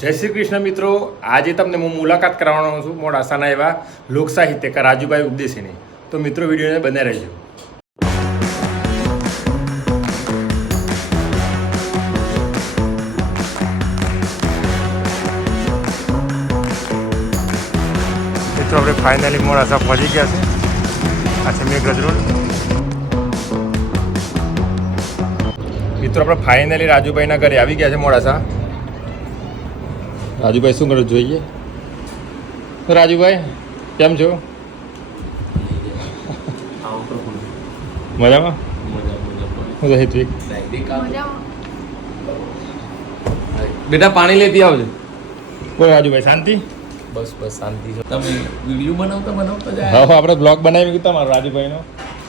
જય શ્રી કૃષ્ણ મિત્રો, આજે તમને હું મુલાકાત કરવાનો છું મોડાસાના એવા લોક સાહિત્યકાર રાજુભાઈ ઉપદેશીની. તો મિત્રો વિડીયોને બને રહેજો. મિત્રો આપણે ફાઇનલી મોડાસા પહોંચી ગયા છે. આ છે મેઘરજ રોડ. મિત્રો આપણે ફાઇનલી રાજુભાઈના ઘરે આવી ગયા છે મોડાસા. રાજુભાઈ શું કરો જોઈએ? રાજુભાઈ કેમ છો? મજામાં? હું હિતવિક. બેટા પાણી લેતી આવજો. બોલ રાજુભાઈ, શાંતિ? બસ બસ શાંતિ છે. તમે વિડીયો બનાવતા જાય. હા આપણે બ્લોગ બનાવી ગયું તમારો રાજુભાઈનો.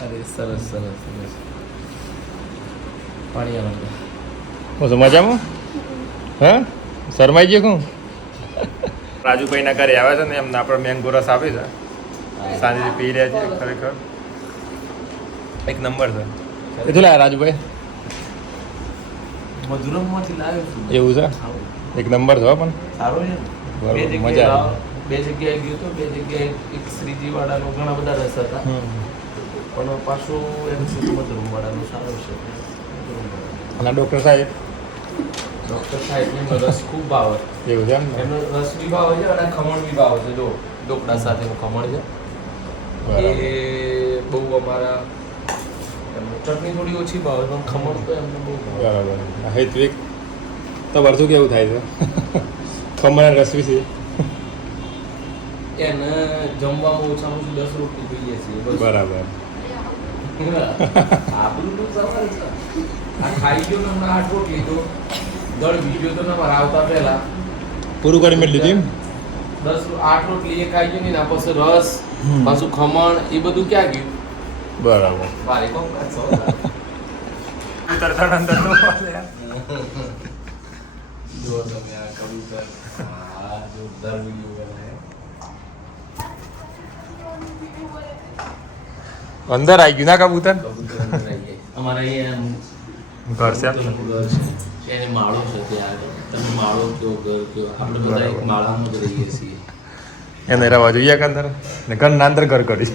અરે સરસ સરસ સરસ. પાણી આવજો. બસ મજામાં? હા શરમાઈ ગયો કોણ? રાજુભાઈના ઘરે આવ્યા છે ને એમને આપણે મેંગો રસ આપે છે, શાંતિથી પી રહ્યા છે. ખરેખર એક નંબર છે. કેટલું લાવ્યા રાજુભાઈ? મધુરમમાંથી લાવ્યો છું. એવું છે? એક નંબર છે પણ સારો છે. બરોબર, મજા આવે. બે જગ્યાએ ગયો તો, બે જગ્યાએ એક શ્રીજી વાળાનો ઘણા બધા રસ હતા, પણ પાછું એમ છે કે મધુરમ વાળાનો સારો છે. અને ડૉક્ટર સાહેબ ડૉક્ટર સાહેબનો રસ ખૂબ ભાવે. એવું છે એમ ને? એમનો રસ બી ભાવે છે અને ખમણ બી ભાવે છે. જો ઢોકળા સાથેનું ખમણ છે એ બહુ અમારા. એમની ચટણી થોડી ઓછી ભાવે પણ ખમણ તો એમને બહુ ભાવે. બરાબર. હિતવિક તો વર્તું કેવું થાય છે ખમણ રસ વિશે? એને જમવામાં ઓછામાં ઓછું 10 રોટલી જોઈએ છીએ. બરાબર. આપણું તો સવાલ છે. આ ખાઈ ગયો ને હમણાં 8 રોટલી તો દળ બીજો તો તમારે આવતા પહેલા પૂરું કરી મેળ લીધું એમ? 8 રોટલી એ ખાઈ ગયો ને એના પછી રસ પાછું ખમણ એ બધું ક્યાં ગયું? બરાબર. મારે કોમ કાચો જો તમે આ કબૂતર જોરદાર વિડીયો બનાવ્યો. અંદર આવી ગયું ના કબૂતર? કબૂતર અંદર આવી જાય. અમારા અહીંયા ઘર છે ઘર છે એને માળો છે ત્યાં આગળ. તમે માળો કયો ઘર કયો, આપણે બધા એક માળામાં જ રહીએ છીએ. એને રહેવા જોઈએ કે અંદર ને ઘરના અંદર ઘર કરી.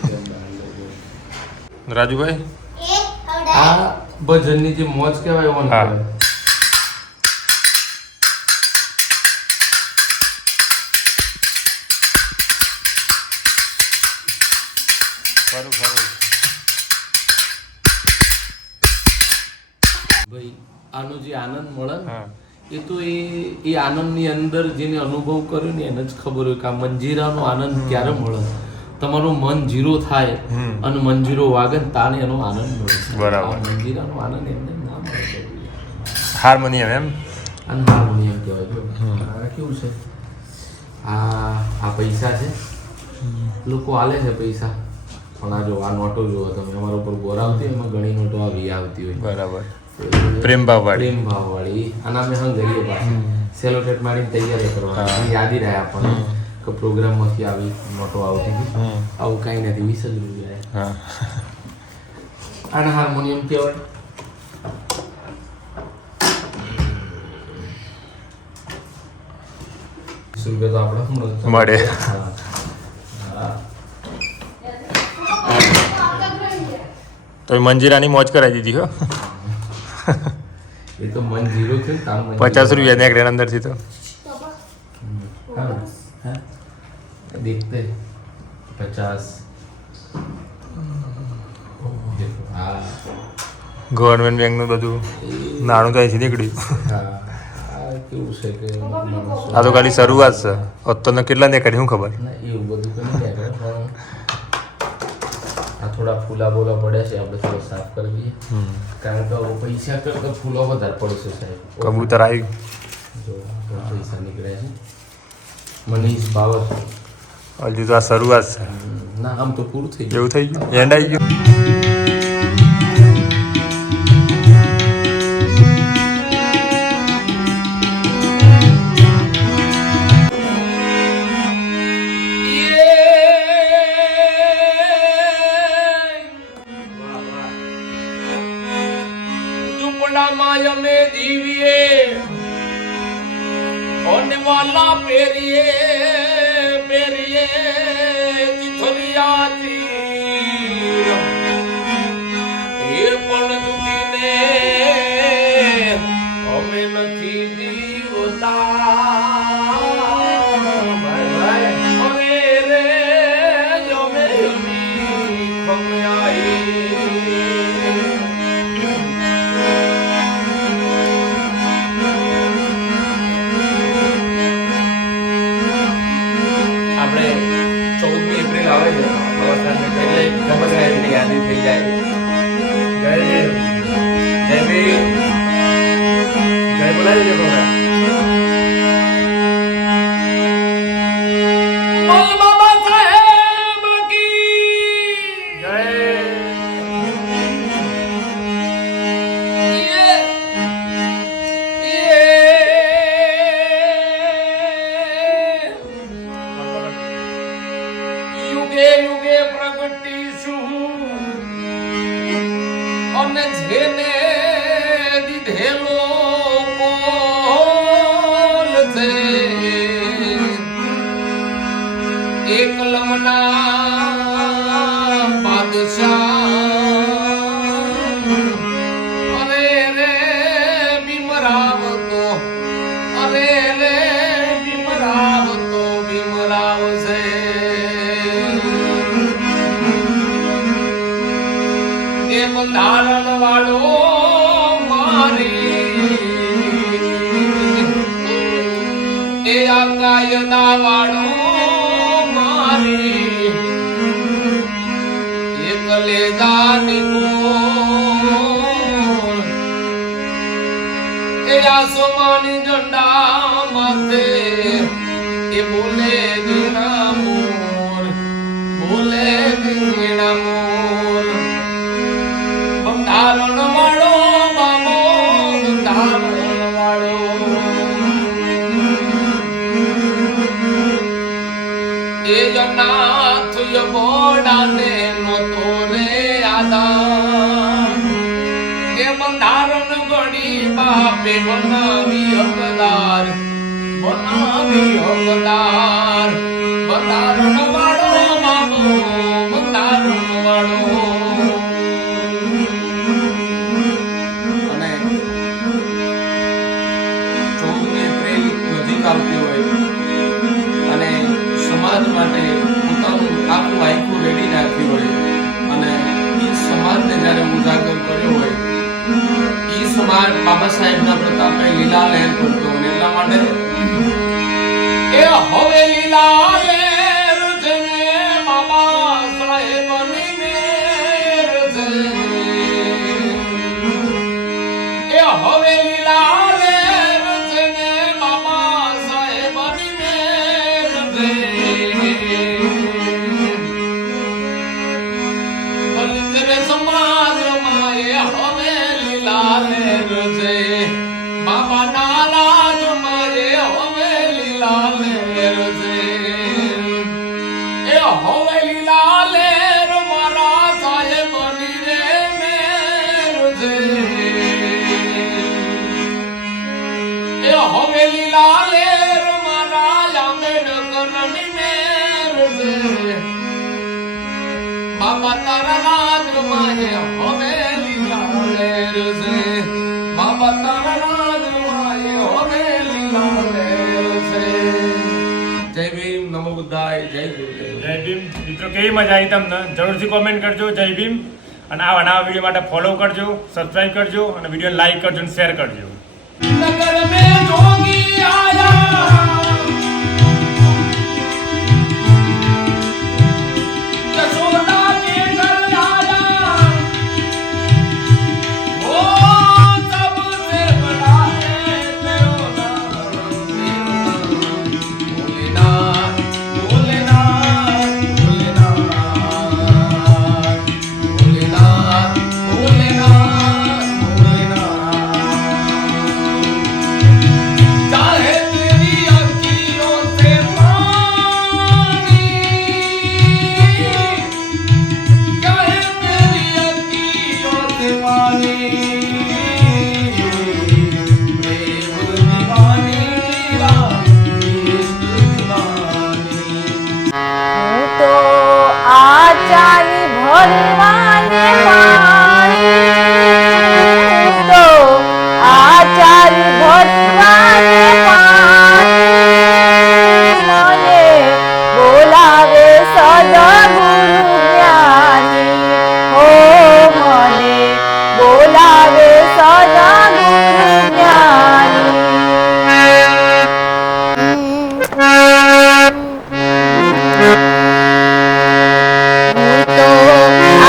રાજુભાઈ આ ભજનની જે મોજ કહેવાય એવો હા. કહેવાય. ખરું ખરું. ભાઈ આનો જે આનંદ મળે ને હા. એ તો એ આનંદની અંદર જેને અનુભવ કર્યો ને એને જ ખબર હોય કે આ મંજીરાનો આનંદ ક્યારે મળે. તમારું મન જીરો થાય અને મંજીરો વાગે ને તાને એનો આનંદ મળે. બરાબર. આ મંજીરાનો આનંદ એમને ના મળે. હાર્મોનિયમ એમ? અને હાર્મોનિયમ કહેવાય. જો આ કેવું છે, આ પૈસા છે, લોકો આલે છે પૈસા, પણ આ જો આ નોટો જુઓ તમે, અમારા ઉપર ગોરા આવતી એમાં ઘણી નોટો આવી આવતી હોય. બરાબર. પ્રેમ ભાવવાળી. પ્રેમ ભાવવાળી. આના અમે હંગરીએ પાછા સેલોટેટ મારીને તૈયારી કરવાની. યાદી રહ્યા આપણને કે પ્રોગ્રામમાંથી આવી નોટો આવતી હતી. આવું કાંઈ નથી, 20 જ રૂપિયા. હા. આના હાર્મોનિયમ કહેવાય. રૂપિયા તો આપણે મળે. હા. તો મંજીરાની મોજ કરાવી દીધી હો. એ તો મન જીરો છે ને તાર મન 50 રૂપિયા નીકળે અંદરથી તો. હા. देखते 50. હા ગવર્મેન્ટ બેંકનું બધું નાણું તો અહીંથી નીકળ્યું. હા. આ કેવું છે કે આ તો ખાલી શરૂઆત છે. અત્યારનો કેટલા નીકળી શું ખબર? ના એવું બધું તો નહીં નીકળે, પણ આ થોડા ફૂલા બોલા પડ્યા છે, આપણે થોડા સાફ કરી દઈએ. કારણ કે હવે પૈસા કરતાં ફૂલો વધારે પડશે સાહેબ. કબૂતર આવ્યું. જો પૈસા નીકળ્યા છે. મનીષ બાવર. હજુ તો આ શરૂઆત છે. ના આમ તો પૂરું થઈ ગયું. એવું થઈ ગયું? એન્ડ આવી ગયું? ઝૂંપડામાં અમે જીવીએ ઓને વાલા પેરીએ પેરીએ ચિથરિયાથી એ પણ દુખીને અમે નથી જીવતા અરે રે અમે ખમ્યાઈ આપણે 14મી એપ્રિલ આવે છે એટલે ગમતની યાદી થઈ જાય. જય ભીમ. જય ભીમ. જય બોલાવી દેજો બાબા. બોલ બાબા સાહેબ કી જય. યુગે યુગે પ્રગટીશું અને જેને દીધેલો કોલ છે એકલમના બાદશાહ અરે રે ભીમરાવ તો અરે રે ભીમરાવ તો ભીમરાવ છે એ બંધારણ વાળો મારી એ આ કાયદા વાળો મારી એ કલેજાની કોર એ આસમાની ઝંડા માથે એ બોલે દીના મોર બોલે દીના મોર બંધારણ વાળો બાબો બંધારણ વાળો એ જનાથ બોડાને નતો રે આદા એ બંધારણ ગણી બાપે બનાવી હકદાર બંધારણ વાળો બાબો બંધારણ વાળો અને 14મી એપ્રિલ નજીક આવતી હોય અને સમાજ માટે પોતાનું આખું આખું રેડી નાખ્યું હોય અને એ સમાજને જ્યારે ઉજાગર કર્યો હોય એ સમાજ બાબા સાહેબના પ્રતાપે લીલા લહેર કરતો અને એટલા માટે એ હવે લીલા લહેર છે ને બાબા સાહેબની મેર છે એ હવે લીલા લહેર છે ને બાબા સાહેબની મેર છે દલિત સમાજમાં એ હવે લીલા લહેર છે બાબા નારાજ મારે હવે લીલા લહેર છે એ હવે લીલા લહેર મારા સાહેબની રે મેર છે એ હવે લીલા લહેર મારા આંબેડકરની મેર છે બાબા તારા રાજમાં હવે લીલા લહેર છે બાબા તારા રાજમાં હવે લીલા લહેર છે. જય ભીમ નમો બુદ્ધાય જય ગુરુદેવ. જય ભીમ. મિત્રો કેવી મજા આવી તમને જરૂરથી કોમેન્ટ કરજો. જય ભીમ. અને આવા નવા વિડીયો માટે ફોલો કરજો, સબસ્ક્રાઇબ કરજો અને વિડીયો લાઈક કરજો અને શેર કરજો. નગર મેં જોગી આયા यशोदा के घर आया वो सबसे बड़ा है तेरो नाम भोलेनाथ भोलेनाथ भोलेनाथ भोलेनाथ भोलेनाथ भोलेनाथ चाहे तेरी આચાર્ય ભગવાને મને બોલાવે સદગુરુ જ્ઞાની હો મને બોલાવે સદગુરુ જ્ઞાની હું તો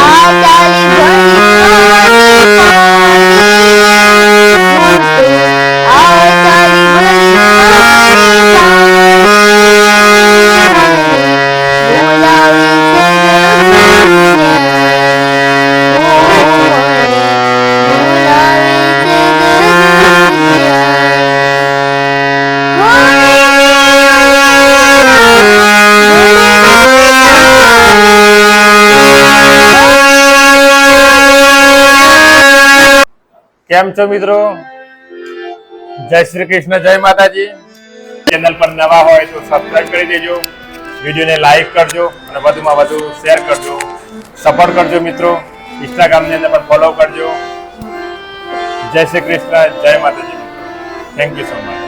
આચાર્ય કેમ છો મિત્રો? જય શ્રી કૃષ્ણ, જય માતાજી. ચેનલ પર નવા હોય તો સબસ્ક્રાઇબ કરી દેજો, વિડીયોને લાઈક કરજો અને વધુમાં વધુ શેર કરજો, સપોર્ટ કરજો મિત્રો. ઇન્સ્ટાગ્રામની અંદર પણ ફોલો કરજો. જય શ્રી કૃષ્ણ, જય માતાજી. Thank you so much.